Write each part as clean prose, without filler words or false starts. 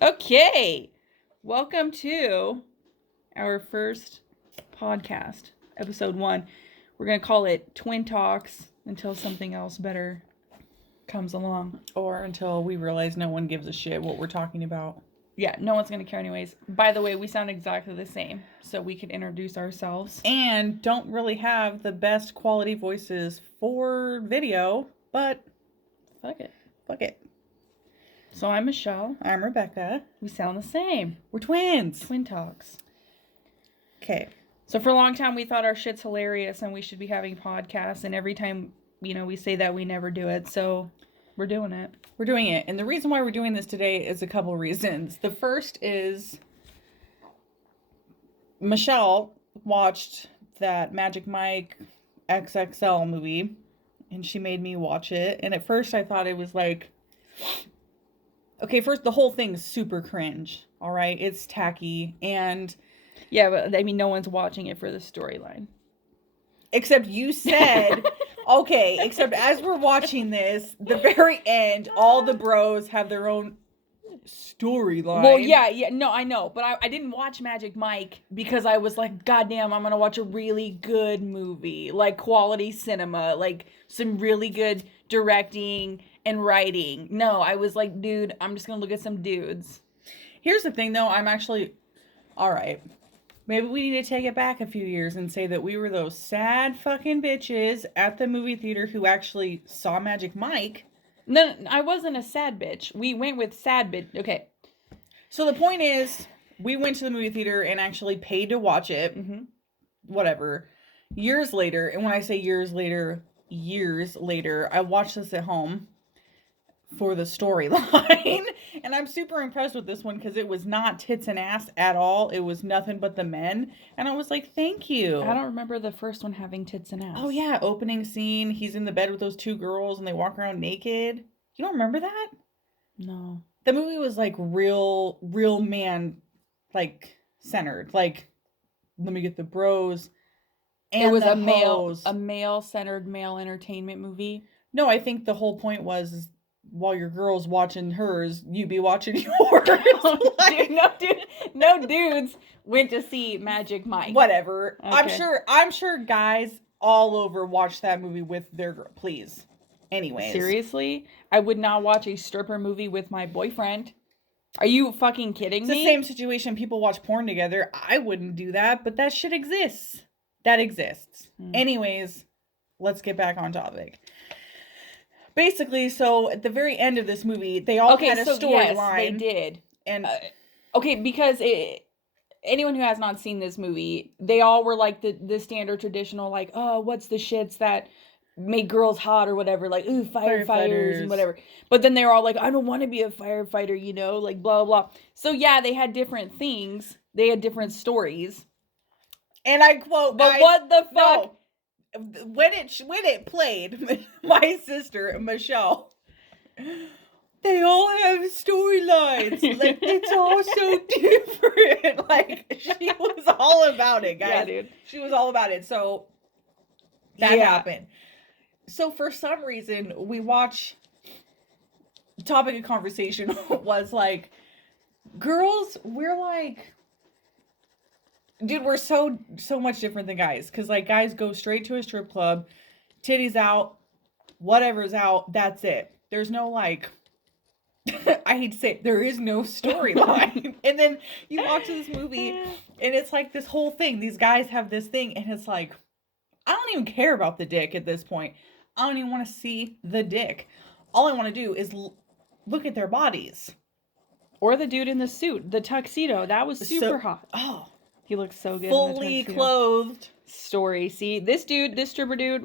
Okay, welcome to our first podcast, episode 1. We're going to call it Twin Talks until something else better comes along. Or until we realize no one gives a shit what we're talking about. Yeah, no one's going to care anyways. By the way, we sound exactly the same, so we could introduce ourselves. And don't really have the best quality voices for video, but Fuck it. fuck it. So I'm Michelle. I'm Rebecca. We sound the same. We're twins. Twin Talks. Okay. So for a long time, we thought our shit's hilarious and we should be having podcasts. And every time, we say that, we never do it. So we're doing it. We're doing it. And the reason why we're doing this today is a couple reasons. The first is Michelle watched that Magic Mike XXL movie and she made me watch it. And at first I thought it was like, okay, first the whole thing's super cringe. All right. It's tacky. And Yeah, but I mean, no one's watching it for the storyline. except you said, okay, except as we're watching this, the very end, all the bros have their own storyline. Well, yeah, no, I know. But I didn't watch Magic Mike because I was like, God damn, I'm going to watch a really good movie. Like quality cinema, like some really good directing and writing. No, I was like, dude, I'm just going to look at some dudes. Here's the thing, though. I'm actually, all right. Maybe we need to take it back a few years and say that we were those sad fucking bitches at the movie theater who actually saw Magic Mike. No, I wasn't a sad bitch. We went with sad bitch. Okay. So the point is, we went to the movie theater and actually paid to watch it. Mm-hmm. Whatever. Years later, and when I say years later, I watched this at home for the storyline. And I'm super impressed with this one because it was not tits and ass at all. It was nothing but the men. And I was like, thank you. I don't remember the first one having tits and ass. Oh, yeah. Opening scene. He's in the bed with those two girls and they walk around naked. You don't remember that? No. The movie was like real man, like centered. Like, let me get the bros. And it was the a male-centered male entertainment movie. No, I think the whole point was while your girl's watching hers, you be watching yours. Like, no dudes went to see Magic Mike. Whatever. Okay. I'm sure guys all over watch that movie with their girl. Please. Anyways. Seriously? I would not watch a stripper movie with my boyfriend. Are you fucking kidding me? It's the same situation. People watch porn together. I wouldn't do that, but that shit exists. That exists. Anyways, let's get back on topic. Basically, so at the very end of this movie, they all had a storyline. Yes, they did. And okay, because anyone who has not seen this movie, they all were like the standard traditional, like, oh, what's the shits that make girls hot or whatever, like, ooh, firefighters and whatever. But then they were all like, I don't want to be a firefighter, like blah, blah, blah. So yeah, they had different things. They had different stories. And I quote, but guys, what the fuck? No. When it played, my sister, Michelle, they all have storylines. Like, it's all so different. Like, she was all about it, guys. Yeah, dude. She was all about it. So, that happened. So, for some reason, we watch, topic of conversation was like, girls, we're like, dude, we're so much different than guys. Because, like, guys go straight to a strip club, titties out, whatever's out, that's it. There's no, like, I hate to say it, there is no storyline. And then you watch this movie, and it's like this whole thing. These guys have this thing, and it's like, I don't even care about the dick at this point. I don't even want to see the dick. All I want to do is look at their bodies. Or the dude in the suit, the tuxedo. That was super hot. Oh. He looks so good. Fully clothed. Story. See, this stripper dude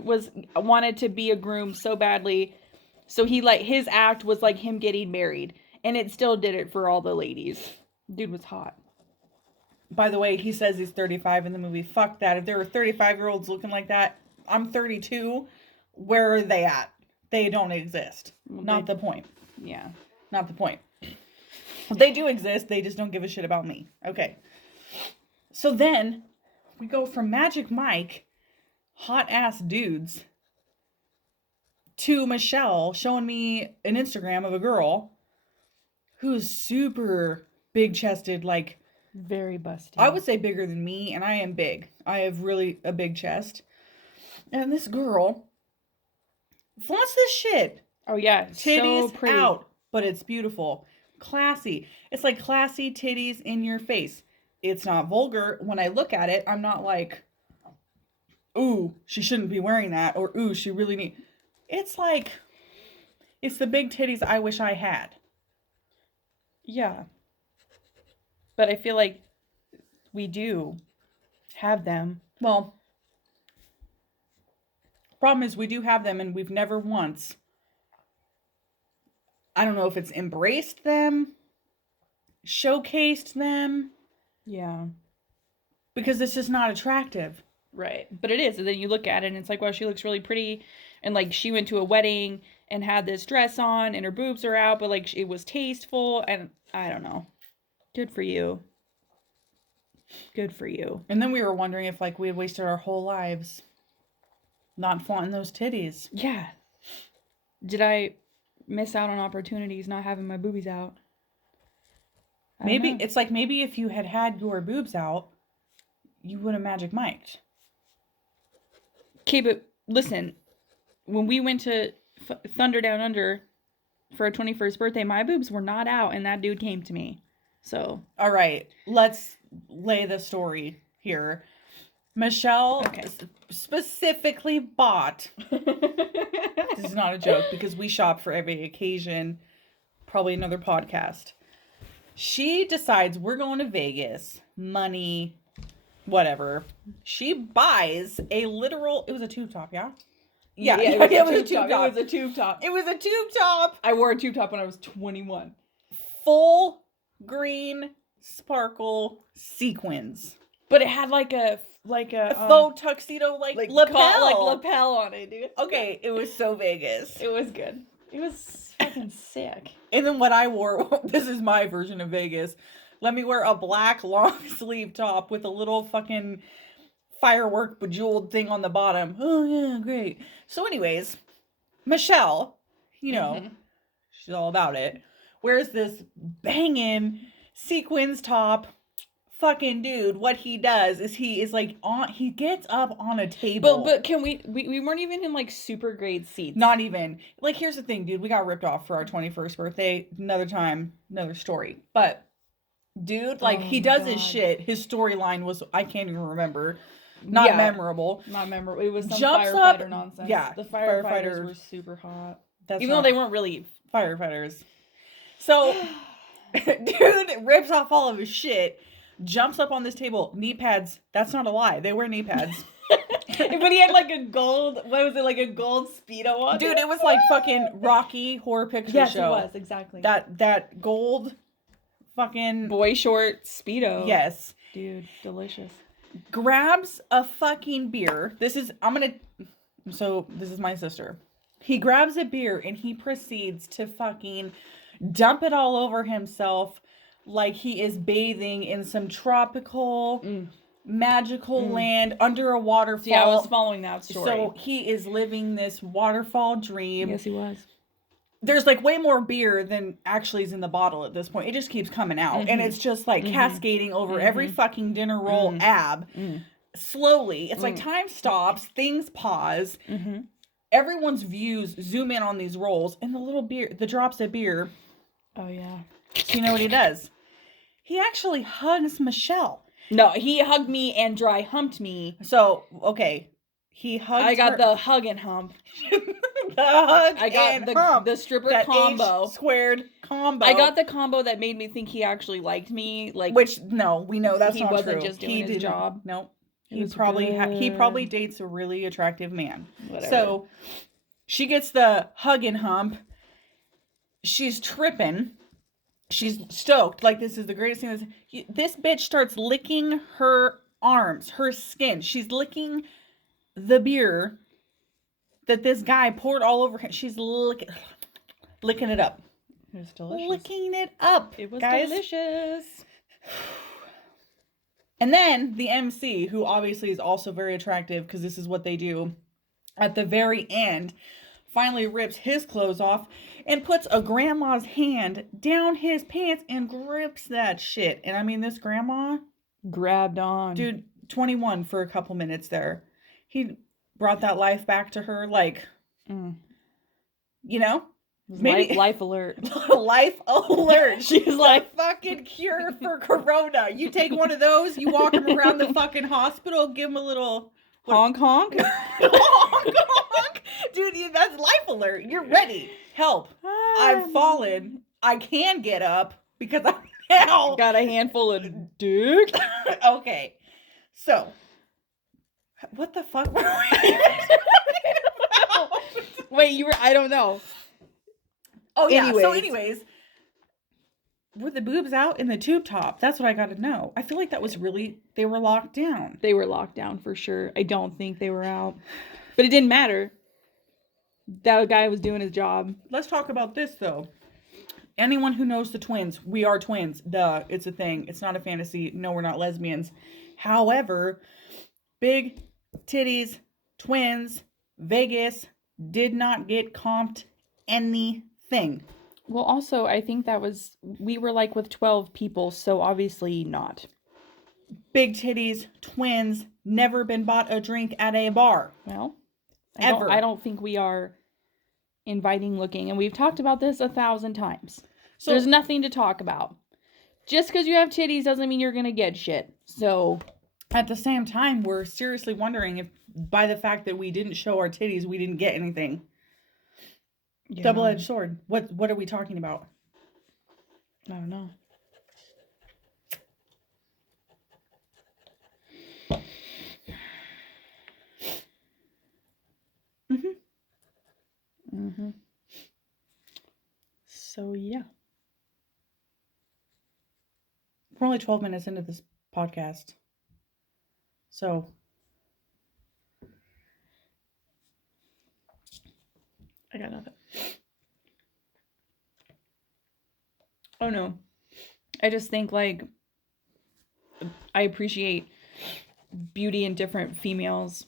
wanted to be a groom so badly. So his act was like him getting married. And it still did it for all the ladies. Dude was hot. By the way, he says he's 35 in the movie. Fuck that. If there were 35-year-olds looking like that, I'm 32. Where are they at? They don't exist. Well, Not the point. Yeah. Not the point. They do exist. They just don't give a shit about me. Okay. So then we go from Magic Mike, hot ass dudes, to Michelle showing me an Instagram of a girl who's super big chested, like Very busty. I would say bigger than me, and I am big. I have really a big chest. And this girl flaunts this shit. Oh yeah, Titties so pretty. out, but it's beautiful. Classy. It's like classy titties in your face. It's not vulgar. When I look at it, I'm not like, ooh, she shouldn't be wearing that, or ooh, she really need. It's like, it's the big titties I wish I had. Yeah. But I feel like we do have them. Well, problem is we do have them, and we've never once, I don't know if it's embraced them, showcased them, Yeah. because it's just not attractive. Right. But it is. And then you look at it and it's like, wow, she looks really pretty. And like she went to a wedding and had this dress on and her boobs are out, but like it was tasteful. And I don't know. Good for you. Good for you. And then we were wondering if like we had wasted our whole lives not flaunting those titties. Yeah. Did I miss out on opportunities not having my boobies out? Maybe it's like maybe if you had had your boobs out, you would have Magic Mike'd. Okay, but listen, when we went to Thunder Down Under for our 21st birthday, my boobs were not out, and that dude came to me. So. All right, let's lay the story here. Michelle specifically bought. This is not a joke because we shop for every occasion. Probably another podcast. She decides we're going to Vegas. Money, whatever. She buys a literal. It was a tube top, yeah? Yeah, it was a tube top. It was a tube top. It was a tube top. I wore a tube top when I was 21. Full green sparkle sequins. But it had like a faux tuxedo like lapel on it, dude. Okay, it was so Vegas. It was good. It was fucking sick. And then what I wore, this is my version of Vegas. Let me wear a black long sleeve top with a little fucking firework bejeweled thing on the bottom. Oh yeah, great. So anyways, Michelle, you know, she's all about it. Wears this banging sequins top. Fucking dude, what he does is he gets up on a table. But can we weren't even in like super great seats. Not even. Like, here's the thing, dude. We got ripped off for our 21st birthday. Another time, another story. But dude, like, he does his shit. His storyline was, I can't even remember. Not memorable. Not memorable. It was some Jumps firefighter up, nonsense. yeah, The firefighters were super hot. Even though they weren't really firefighters. So, dude rips off all of his shit. Jumps up on this table. Knee pads. That's not a lie. They wear knee pads. But he had like a gold, what was it, like a gold Speedo on? Dude, it was like fucking Rocky Horror Picture Show. Yes, it was, exactly. That gold fucking boy short Speedo. Yes. Dude, delicious. Grabs a fucking beer. This is my sister. He grabs a beer and he proceeds to fucking dump it all over himself like he is bathing in some tropical magical land under a waterfall. See, I was following that story. So he is living this waterfall dream. Yes, he was. There's like way more beer than actually is in the bottle at this point. It just keeps coming out. And it's just like cascading over every fucking dinner roll ab. Slowly. It's like time stops. Things pause. Everyone's views zoom in on these rolls. And the drops of beer. Oh, yeah. So you know what he does? He actually hugs Michelle. No, he hugged me and dry humped me. So, okay. He hugged I got the hug and hump. The hug I got and hump. the stripper that combo. H-squared combo. I got the combo that made me think he actually liked me. Like, which, no, we know that's not true. He wasn't just doing his job. No. He probably dates a really attractive man. Whatever. So, she gets the hug and hump. She's tripping. She's stoked. Like, this is the greatest thing. This bitch starts licking her arms, her skin. She's licking the beer that this guy poured all over him. She's licking it up. It was delicious. Licking it up. It was guys. delicious. And then the MC, who obviously is also very attractive because this is what they do, at the very end, finally rips his clothes off and puts a grandma's hand down his pants and grips that shit. And I mean, this grandma grabbed on. Dude, 21 for a couple minutes there. He brought that life back to her, like, you know? Maybe life alert. Life alert. She's like, fucking cure for corona. You take one of those, you walk him around the fucking hospital, give him a little honk honk. Honk honk. Dude, that's life alert. You're ready. Help. I've fallen. I can get up because I'm now got a handful of dick. Okay. So, what the fuck were we even talking about? Wait, I don't know. Oh, yeah. So anyways, were the boobs out in the tube top? That's what I got to know. I feel like that was really, they were locked down. They were locked down for sure. I don't think they were out. But it didn't matter. That guy was doing his job. Let's talk about this, though. Anyone who knows the twins, we are twins. Duh, it's a thing. It's not a fantasy. No, we're not lesbians. However, big titties, twins, Vegas did not get comped anything. Well, also, I think we were like with 12 people, so obviously not. Big titties, twins, never been bought a drink at a bar. Well, I don't think we are inviting looking, and we've talked about this 1,000 times. So there's nothing to talk about. Just because you have titties doesn't mean you're going to get shit. So at the same time, we're seriously wondering if by the fact that we didn't show our titties, we didn't get anything. Yeah. Double-edged sword. What are we talking about? I don't know. So, yeah. We're only 12 minutes into this podcast. So. I got nothing. Oh, no. I just think, like, I appreciate beauty in different females.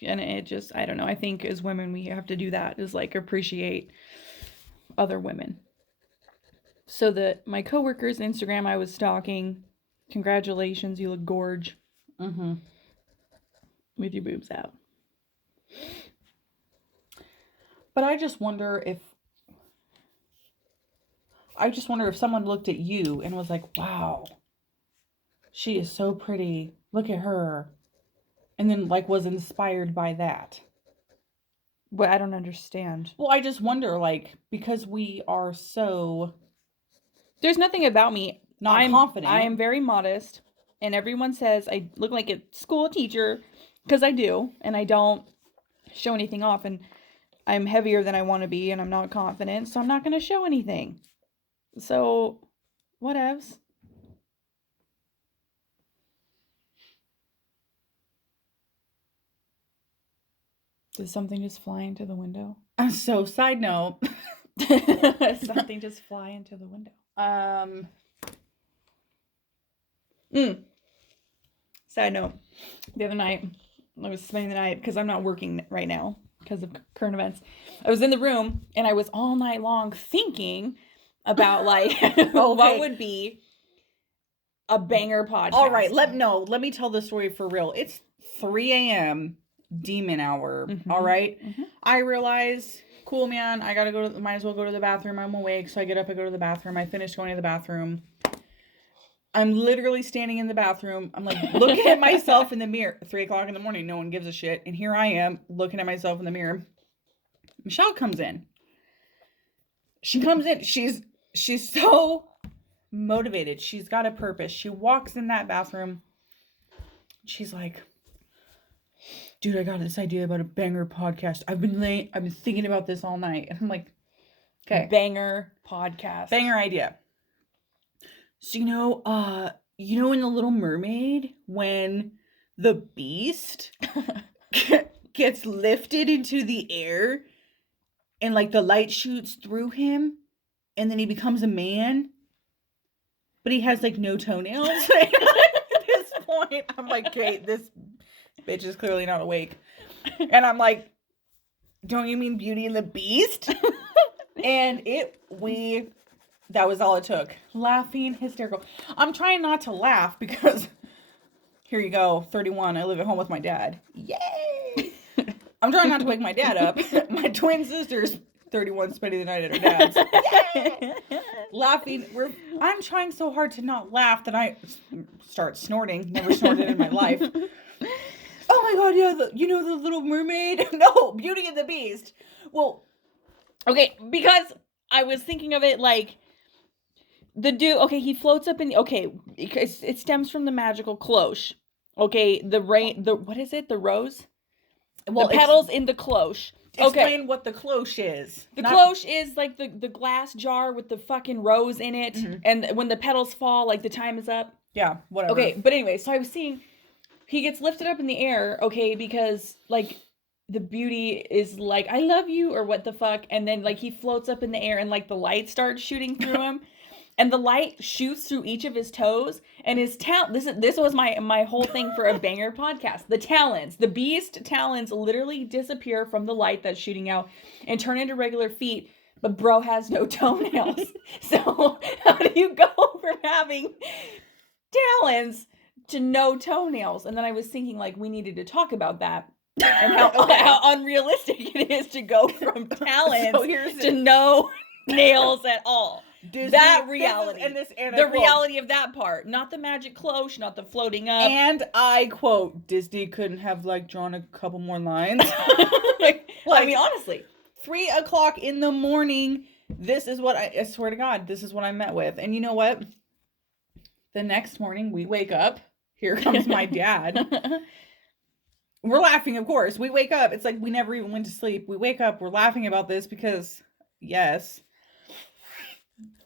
And it just, I don't know. I think as women, we have to do that, is like appreciate other women. So my coworker's Instagram I was stalking. Congratulations, you look gorge. With your boobs out. But I just wonder if someone looked at you and was like, wow, she is so pretty. Look at her. And then, like, was inspired by that. But I don't understand. Well, I just wonder, like, because we are so... There's nothing about me. I'm confident. I am very modest. And everyone says I look like a school teacher. Because I do. And I don't show anything off. And I'm heavier than I want to be. And I'm not confident. So I'm not going to show anything. So, whatevs. Did something just fly into the window? So, side note. Something just fly into the window. Side note. The other night, I was spending the night, because I'm not working right now, because of current events. I was in the room, and I was all night long thinking about, like, what would be a banger podcast. All right, let me tell the story for real. It's 3 a.m. demon hour. All right. I realize, cool, man, I gotta might as well go to the bathroom. I'm awake, so I get up, I go to the bathroom. I finish going to the bathroom. I'm literally standing in the bathroom. I'm like looking at myself in the mirror. 3 o'clock in the morning, no one gives a shit. And here I am looking at myself in the mirror. Michelle comes in. She comes in. She's so motivated. She's got a purpose. She walks in that bathroom. She's like, dude, I got this idea about a banger podcast. I've been thinking about this all night. And I'm like, okay. Banger podcast. Banger idea. So, you know in The Little Mermaid, when the beast gets lifted into the air and, like, the light shoots through him and then he becomes a man, but he has, like, no toenails? At this point, I'm like, okay, this bitch is clearly not awake. And I'm like, don't you mean Beauty and the Beast? And that was all it took. Laughing, hysterical. I'm trying not to laugh because, here you go, 31, I live at home with my dad. Yay! I'm trying not to wake my dad up. My twin sister's 31 spending the night at her dad's. Yay! Laughing. I'm trying so hard to not laugh that I start snorting. Never snorted in my life. Oh my god, yeah, the Little Mermaid? No, Beauty and the Beast. Well, okay, because I was thinking of it like the dude, okay, he floats up in, okay, it stems from the magical cloche. Okay, what is it? The rose? Well, the petals in the cloche. Explain what the cloche is. The cloche is like the glass jar with the fucking rose in it. Mm-hmm. And when the petals fall, like the time is up. Yeah, whatever. Okay, but anyway, so I was seeing, he gets lifted up in the air, okay, because like the beauty is like, I love you, or what the fuck. And then like he floats up in the air and like the light starts shooting through him. And the light shoots through each of his toes, and his this was my whole thing for a banger podcast. The talons, the beast talons literally disappear from the light that's shooting out and turn into regular feet, but bro has no toenails. So how do you go from having talons to no toenails? And then I was thinking like we needed to talk about that. And how unrealistic it is to go from talons to no nails at all. Disney, that reality. The reality of that part. Not the magic cloche, not the floating up. And I quote, Disney couldn't have like drawn a couple more lines. like, I mean, honestly. 3:00 in the morning. This is what I swear to God, this is what I met with. And you know what? The next morning we wake up. Here comes my dad. We're laughing, of course. We wake up. It's like we never even went to sleep. We wake up. We're laughing about this because, yes.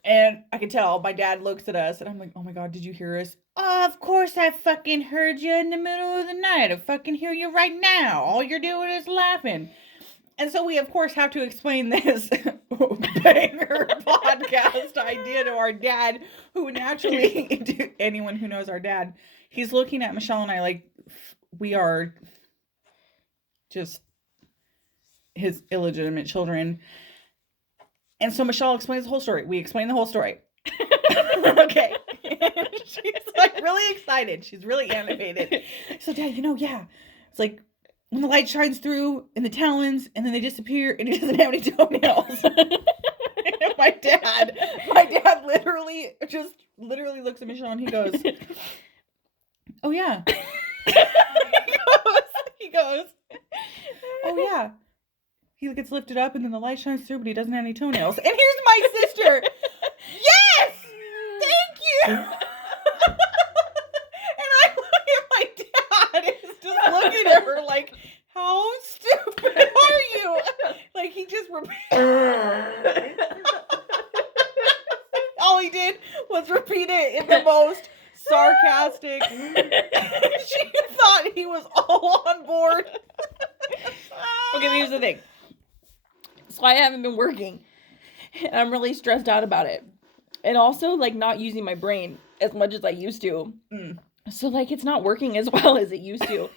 And I can tell my dad looks at us and I'm like, oh my God, did you hear us? Oh, of course I fucking heard you in the middle of the night. I fucking hear you right now. All you're doing is laughing. And so we, of course, have to explain this banger podcast idea to our dad, who naturally, anyone who knows our dad, he's looking at Michelle and I like we are just his illegitimate children. And so Michelle explains the whole story. We explain the whole story. Okay. She's like really excited. She's really animated. So Dad, yeah. It's like when the light shines through and the talons and then they disappear and he doesn't have any toenails. my dad literally looks at Michelle and he goes, oh yeah. he goes, oh yeah. He gets lifted up and then the light shines through, but he doesn't have any toenails. And here's my sister. Yes! Thank you! And I look at my dad and he's just looking at her like, how stupid are you? Like he just all he did was repeat it in the most sarcastic. She thought he was all on board. Okay, but here's the thing. So I haven't been working. And I'm really stressed out about it. And also, like, not using my brain as much as I used to. So, like, it's not working as well as it used to.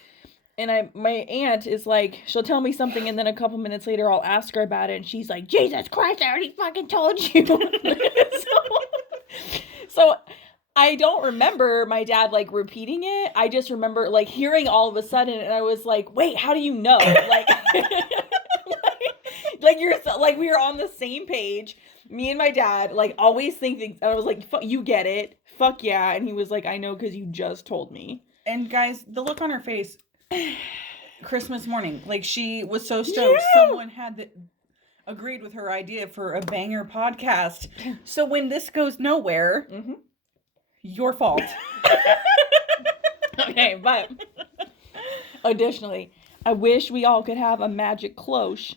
And my aunt is like, she'll tell me something, and then a couple minutes later, I'll ask her about it, and she's like, Jesus Christ, I already fucking told you. so I don't remember my dad, like, repeating it. I just remember, like, hearing all of a sudden, and I was like, wait, how do you know? Like... Like we were on the same page, me and my dad, like always thinking. I was like, "You get it, fuck yeah!" And he was like, "I know, because you just told me." And guys, the look on her face, Christmas morning, like she was so stoked. Yeah. Someone had agreed with her idea for a banger podcast. So when this goes nowhere, your fault. Okay, but additionally, I wish we all could have a magic cloche.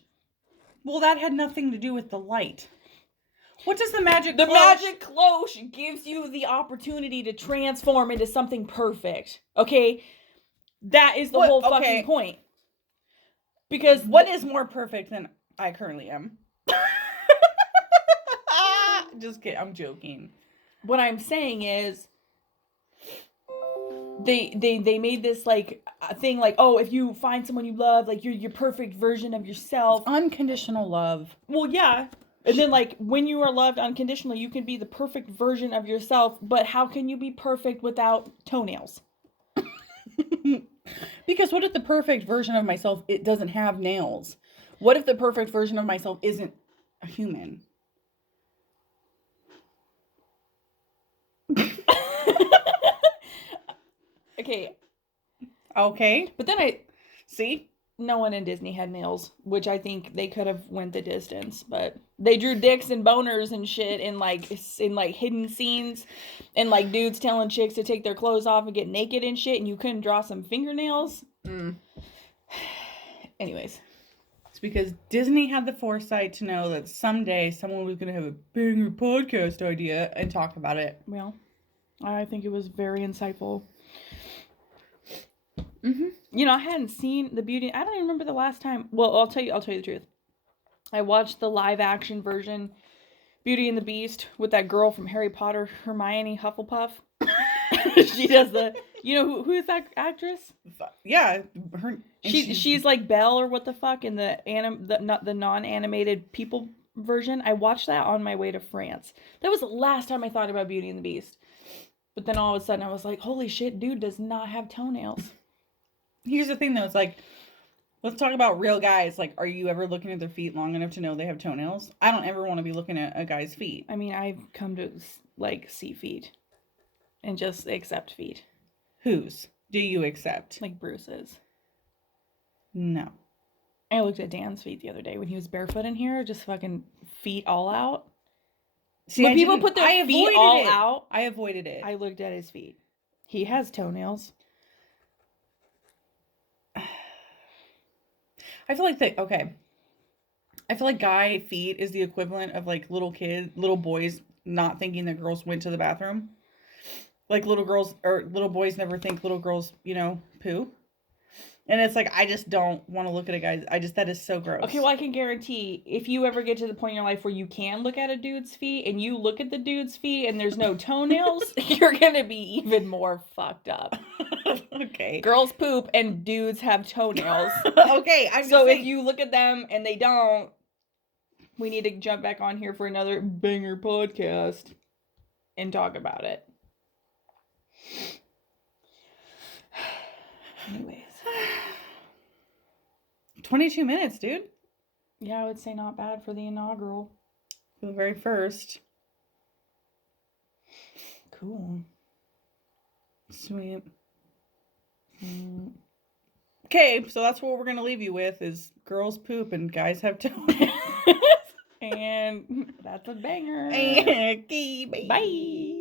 Well, that had nothing to do with the light. What does the magic cloche... The magic cloche gives you the opportunity to transform into something perfect. Okay? That is the whole fucking point. Because what is more perfect than I currently am? Just kidding. I'm joking. What I'm saying is... they made this like thing like, oh, if you find someone you love, like you're your perfect version of yourself. Unconditional love. Well, yeah. And then like when you are loved unconditionally, you can be the perfect version of yourself, but how can you be perfect without toenails? Because what if the perfect version of myself, it doesn't have nails? What if the perfect version of myself isn't a human? Okay. Okay. But then See? no one in Disney had nails, which I think they could have went the distance, but they drew dicks and boners and shit in like hidden scenes, and like dudes telling chicks to take their clothes off and get naked and shit, and you couldn't draw some fingernails. Anyways, it's because Disney had the foresight to know that someday someone was going to have a banger podcast idea and talk about it. Well, I think it was very insightful. You know, I hadn't seen the Beauty. I don't even remember the last time. Well, I'll tell you the truth. I watched the live action version, Beauty and the Beast, with that girl from Harry Potter, Hermione Hufflepuff. She does the. You know who is that actress? Yeah, she's like Belle or what the fuck in the non-animated people version. I watched that on my way to France. That was the last time I thought about Beauty and the Beast. But then all of a sudden I was like, holy shit, dude does not have toenails. Here's the thing though, it's like, let's talk about real guys. Like, are you ever looking at their feet long enough to know they have toenails? I don't ever want to be looking at a guy's feet. I mean, I've come to like see feet and just accept feet. Whose do you accept? Like Bruce's. No. I looked at Dan's feet the other day when he was barefoot in here, just fucking feet all out. See, when people put their feet all out, I avoided it. I looked at his feet. He has toenails. I feel like I feel like guy feet is the equivalent of like little boys not thinking that girls went to the bathroom. Like little girls or little boys never think little girls, poo. And it's like, I just don't want to look at a guy. That is so gross. Okay, well, I can guarantee if you ever get to the point in your life where you can look at a dude's feet and you look at the dude's feet and there's no toenails, you're going to be even more fucked up. Okay. Girls poop and dudes have toenails. Okay. So if you look at them and they don't, we need to jump back on here for another banger podcast and talk about it. Anyways. 22 minutes, dude. Yeah, I would say not bad for the inaugural. For the very first. Cool. Sweet. Okay, so that's what we're going to leave you with is girls poop and guys have toenails. And that's a banger. Okay, bye. Bye.